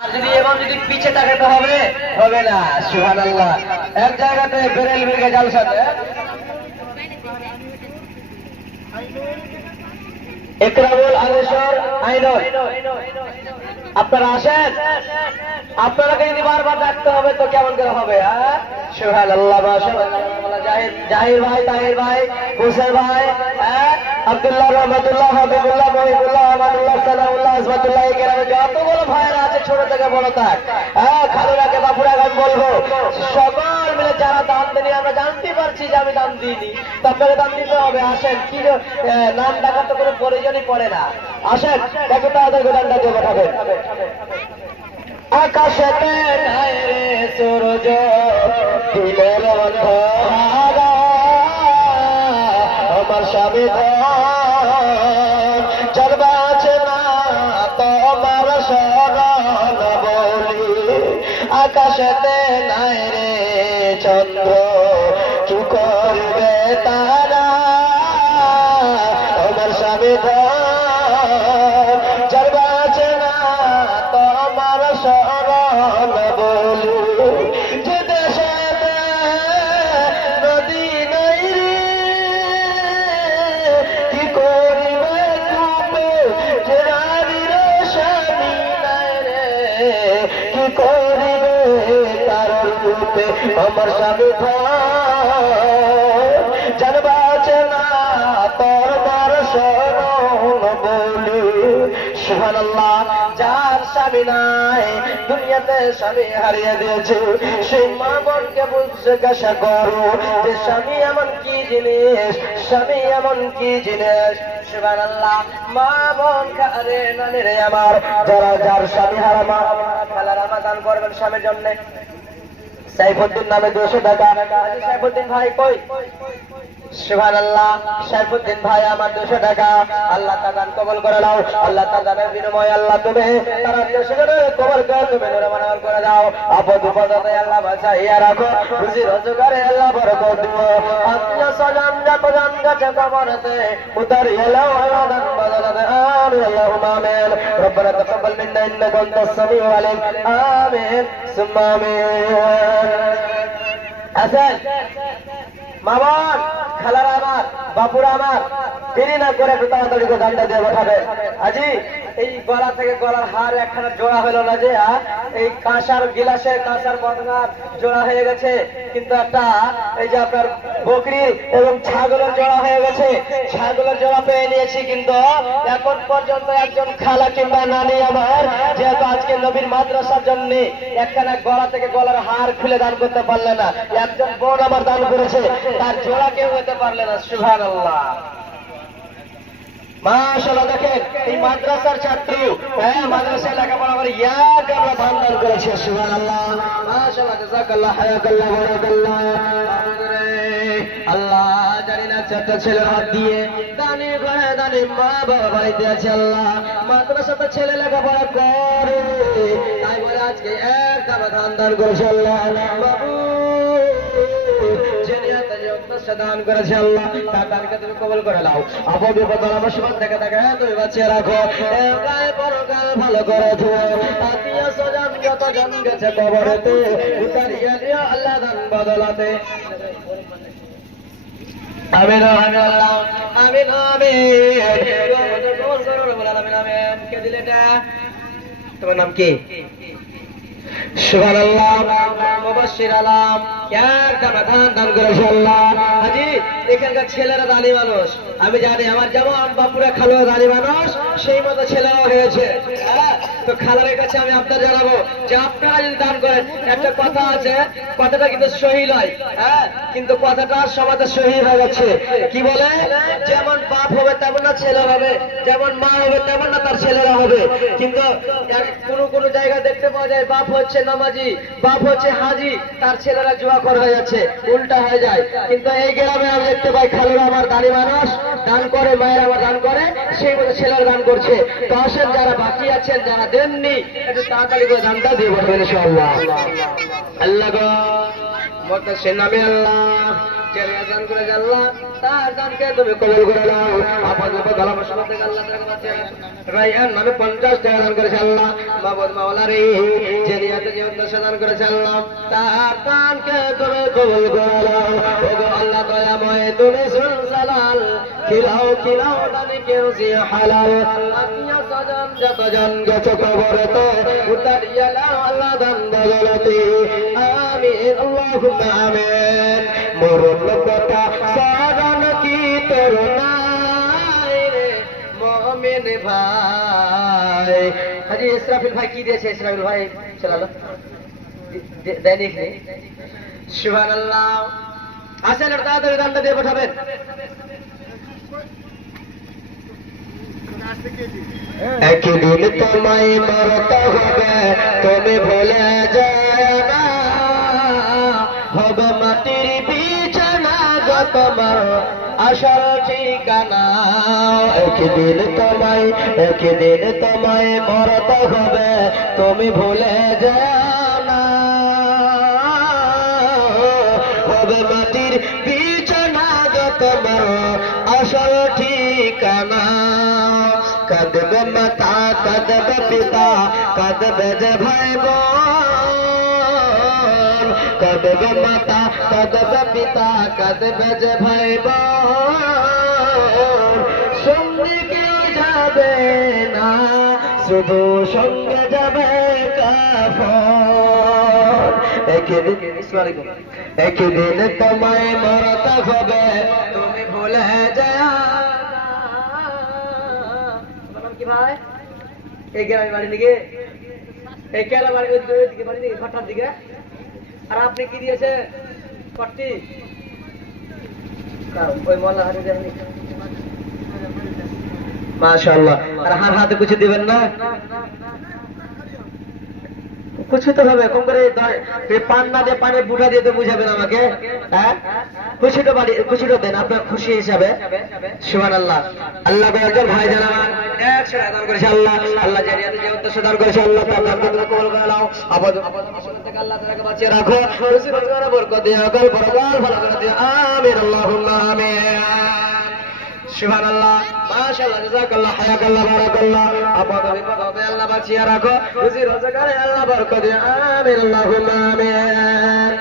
আর যদি এমন যদি পিছে তাকাতে হবে হবে না। সুবহানাল্লাহ। এক জায়গাতে বেরেল ভেঙে জালসাতে ইকরামুল আলিশর আইনল আপনারা আসেন। আপনারাকে যদি বারবার ডাকতে হবে তো কেমন করে হবে? হ্যাঁ, সুবহানাল্লাহ, মাশাআল্লাহ। জাহির ভাই, তাহির ভাই, হুসেন ভাই, হ্যাঁ, আব্দুল্লাহ, রহমাতুল্লাহ, হাবিবুল্লাহ, মহিবুল্লাহ, আমানুল্লাহ, সালামুল্লাহ, ইসমাতুল্লাহ, কেরামে যতগুলো ভাইরা আছে ছোট থেকে বড় থাক, হ্যাঁ, খালুরাকে বাপুরাকে আমি বলবো সকল মিলে যারা দান দেনি, আমরা জানতে পারছি যে আমি দান দিইনি, তো আপনাকে দান দিতে হবে। আসেন, কি নাম ডাকার তো কোনো প্রয়োজনই পড়ে না। আসেন, একটু তাড়াতাড়ি দানটা দিয়ে পাঠাবেন। আকাশেতে নাই রে সূরজ, দিলের অন্ধকারা, আমার স্বামী চলবা আছে না তোমার শরণ বলি। আকাশেতে নাই রে চন্দ্র, কি করবে তারা, আমার স্বামী চলবা আছে না তোমার শরণ বলি। যে দেশে নদী নাই রে, কি করিবে তুমি, যে নারীর স্বামী নাই রে, কি করিবে তার রূপে আমার স্বামী জানবা আছে না তোমার শরণ বলি। সুবহানাল্লাহ। যার স্বামী নাই দুনিয়াতে স্বামী হারিয়ে দিয়েছে, সেই মা বোনকে জিজ্ঞাসা করো যে স্বামী এমন কি জিনিস, স্বামী এমন কি জিনিস। সুবহানাল্লাহ। মা বোন রে নানি রে আমার, যারা যার স্বামী হারা মা খালারা দান করবেন স্বামীর জন্য। সাইফুদ্দিন নামে 200 টাকা। সাইফুদ্দিন ভাই কই? সুবহানাল্লাহ। সাইফুদ্দিন ভাই আমার 200 টাকা। আল্লাহ তাআলা দান কবুল করে নাও। আল্লাহ তাআলার বিনিময়ে আল্লাহ তুমি তারা 200 করে কবুল করে তুমি নূরে মানওয়ার করে দাও। আপদ বিপদে আল্লাহ বাঁচাইয়া রাখো, রুজি রোজগারে আল্লাহ বরকত দিও। আত্মীয় স্বজন যত জন গেছে কবরেতে উতারিয়ে নাও আল্লাহ দান বদলাতে। আমিন আল্লাহুম্মা আমিন। রব্বানা তাকাব্বাল মিন্না ইন্নাকা আনতাস সামিউল আলিম। আমিন সুম্মা আমিন। আসেন মা বোন, খালারা আমার, বাপুরা আমার, দেরি না করে একটু তাড়াতাড়ি করে দানটা দিয়ে পাঠাবেন। আজি এই গলা থেকে গলার হার একখানা জোড়া হলো না যে, এই কাঁসার গিলাসের কাঁসার বদনার জোড়া হয়ে গেছে, কিন্তু একটা এই যে আপনার বকরি এবং ছাগলের জোড়া হয়ে গেছে। ছাগলের জোড়া পেয়ে নিয়েছি, কিন্তু এখন পর্যন্ত একজন খালা কিংবা নানি আমার, যেহেতু আজকে নবীর মাদ্রাসার জন্য একখানা গলা থেকে গলার হার খুলে দান করতে পারলে না, একজন বোন আমার দান করেছে, তার জোড়া কেউ হতে পারলে না। সুবহানাল্লাহ, মাশাআল্লাহ। দেখেন এই মাদ্রাসার ছাত্র, হ্যাঁ, মাদ্রাসায় লেখাপড়া করে ইয়াক আমরা দান করেছে। সুবহানাল্লাহ, মাশাআল্লাহ, জাযাকাল্লাহ, হায়াকাল্লাহ, বারাকাল্লাহ। আল্লাহ জানি না চারটা ছেলের হাত দিয়ে দানি করে দানি মা বাবা বাড়িতে আছে। আল্লাহ মাদ্রাসাতে ছেলে লেখাপড়া করে, তাই বলে আজকে একটা দান করেছে। আল্লাহ বাবু দান করেছে, আল্লাহ তার দানকে তুমি কবুল করে নাও। আপদ বিপদ মুসিবত থেকে তাকে তুমি বাঁচিয়ে রাখো, পরকাল ভালো করে দিও। আত্মীয় স্বজন যত জন গেছে কবরেতে উতারিয়ে দিও আল্লাহ দান বদলাতে। আমিন আমিন আল্লাহ আমিন আমিন। কবুল করো রব্বুল আলামিন আমিন। কে দিলে এটা? তোমার নাম কি? সুবহানাল্লাহ। মুবাশশির আলাম একটা দান করেছে। আল্লাহ আজি এখানকার ছেলেরা দানি মানুষ, আমি জানি আমার যেমন বাপুরা খালুয়া দানি মানুষ, সেই মতো ছেলেরাও হয়েছে। তো খালারের কাছে আমি আপনার জানাবো যে আপনারা যদি দান করেন, একটা কথা আছে, কথাটা কিন্তু সহি নয়, হ্যাঁ, কিন্তু কথাটা সমাজে সহি হয়ে গেছে। কি বলে? যেমন বাপ হবে তেমন না ছেলে হবে, যেমন মা হবে তেমন না তার ছেলেরা হবে। কিন্তু কোন জায়গায় দেখতে পাওয়া যায় বাপ হচ্ছে নামাজি, বাপ হচ্ছে হাজি, তার ছেলেরা জুয়াখোর হয়ে যাচ্ছে, উল্টা হয়ে যায়। কিন্তু এই গ্রামে আমি দেখতে পাই খালুরা আমার দানি মানুষ দান করে, মায়ের আমার দান করে, সেই মতো ছেলেরা দান করছে। তো আসেন যারা বাকি আছেন, যারা দেননি, একটু তাড়াতাড়ি করে দানটা দিয়ে বলবেন ইনশাআল্লাহ। আল্লাহ গো মত সে নামে আল্লাহ। যে আযান করে আল্লাহ তার দানকে তুমি কবুল করে নাও। আপাতত গলা মশলা থেকে আল্লাহ তাআলা কাছে রায়হান নামে 50 টাকা দান করেছে আল্লাহ। মাবুদ মাওলা রে, যে নিয়তে যে উদ্দেশ্যে দান করেছে আল্লাহ তার দানকে তুমি কবুল করে নাও। ওগো আল্লাহ দয়াময়, তুমি সুলজালাল খিলাও খিলাও দানিকে রুজি হালাল। আত্মীয় স্বজন যতজন গেছে কবরেতে উতারিয়া নাও আল্লাহ দান বদলতে। আমিন আল্লাহুম্মা আমিন। মরণ কথা সাধন কি তোর নাই রে মুমিন ভাই। হাজি ইসরাফিল ভাই কি দিয়েছে? ইসরাফিল ভাই চালালো দেয়নি এখানে। সুবহানাল্লাহ। আসেন আর তাড়াতাড়ি দানটা দিয়ে পাঠাবেন। একদিন তোমায় মরতে হবে, তুমি ভুলে যায় না। হবে মাটির বিছানা গো তোমার আসল ঠিকানা। একদিন তোমায় মরতে হবে, তুমি ভুলে যায় না। হবে মাটির বিছানা গো তোমার আসল ঠিকানা। কাঁদবে মাতা, কাঁদবে পিতা, কাঁদবে যে ভাই বোন। কাঁদবে মাতা, কাঁদবে পিতা, কাঁদবে যে ভাই বোন। সঙ্গে কেউ যাবে না, শুধু সঙ্গে যাবে কাফন। একদিন তোমায় মরতে হবে, তুমি ভুলে যায় কি ভাই? এই গ্রামের বাড়ি দিকে, এই কেলা বাড়ি দিকে বাড়ি দিকে ঘরটার দিকে। আর আপনি কি দিয়েছে? পট্টি ওই মোল্লা হাতে দেননি মাশাআল্লাহ। আর হাতে কিছু দিবেন না? কিছু তো হবে কম করে পান না দিয়ে পানি বুঝা দিয়ে তো বুঝাবেন আমাকে। হ্যাঁ, খুশিটা দেন আপনার খুশি হিসাবে। সুবহানাল্লাহ। আল্লাহ একজন ভাই জানান 100 দান করেছে আল্লাহ। আল্লাহ জানিয়াতে যে উদ্দেশ্যে দান করেছে আল্লাহ তাআলা আপনাদের কবুল করে নাও। আপাতত থেকে আল্লাহ তাআলাকে বাঁচিয়ে রাখো, রুজি রোজগারে বরকত দিও, অকাল পরকাল ভালো করে দিও। আমিন আল্লাহুম্মা আমিন। সুবহানাল্লাহ। মাশাআল্লাহ, জাযাকাল্লাহ, হায়াকাল্লাহ, বারাকাল্লাহ। আপাতত বিপদ হবে আল্লাহ বাঁচিয়ে রাখো, রুজি রোজগারে আল্লাহ বরকত দিও। আমিন আল্লাহুম্মা আমিন।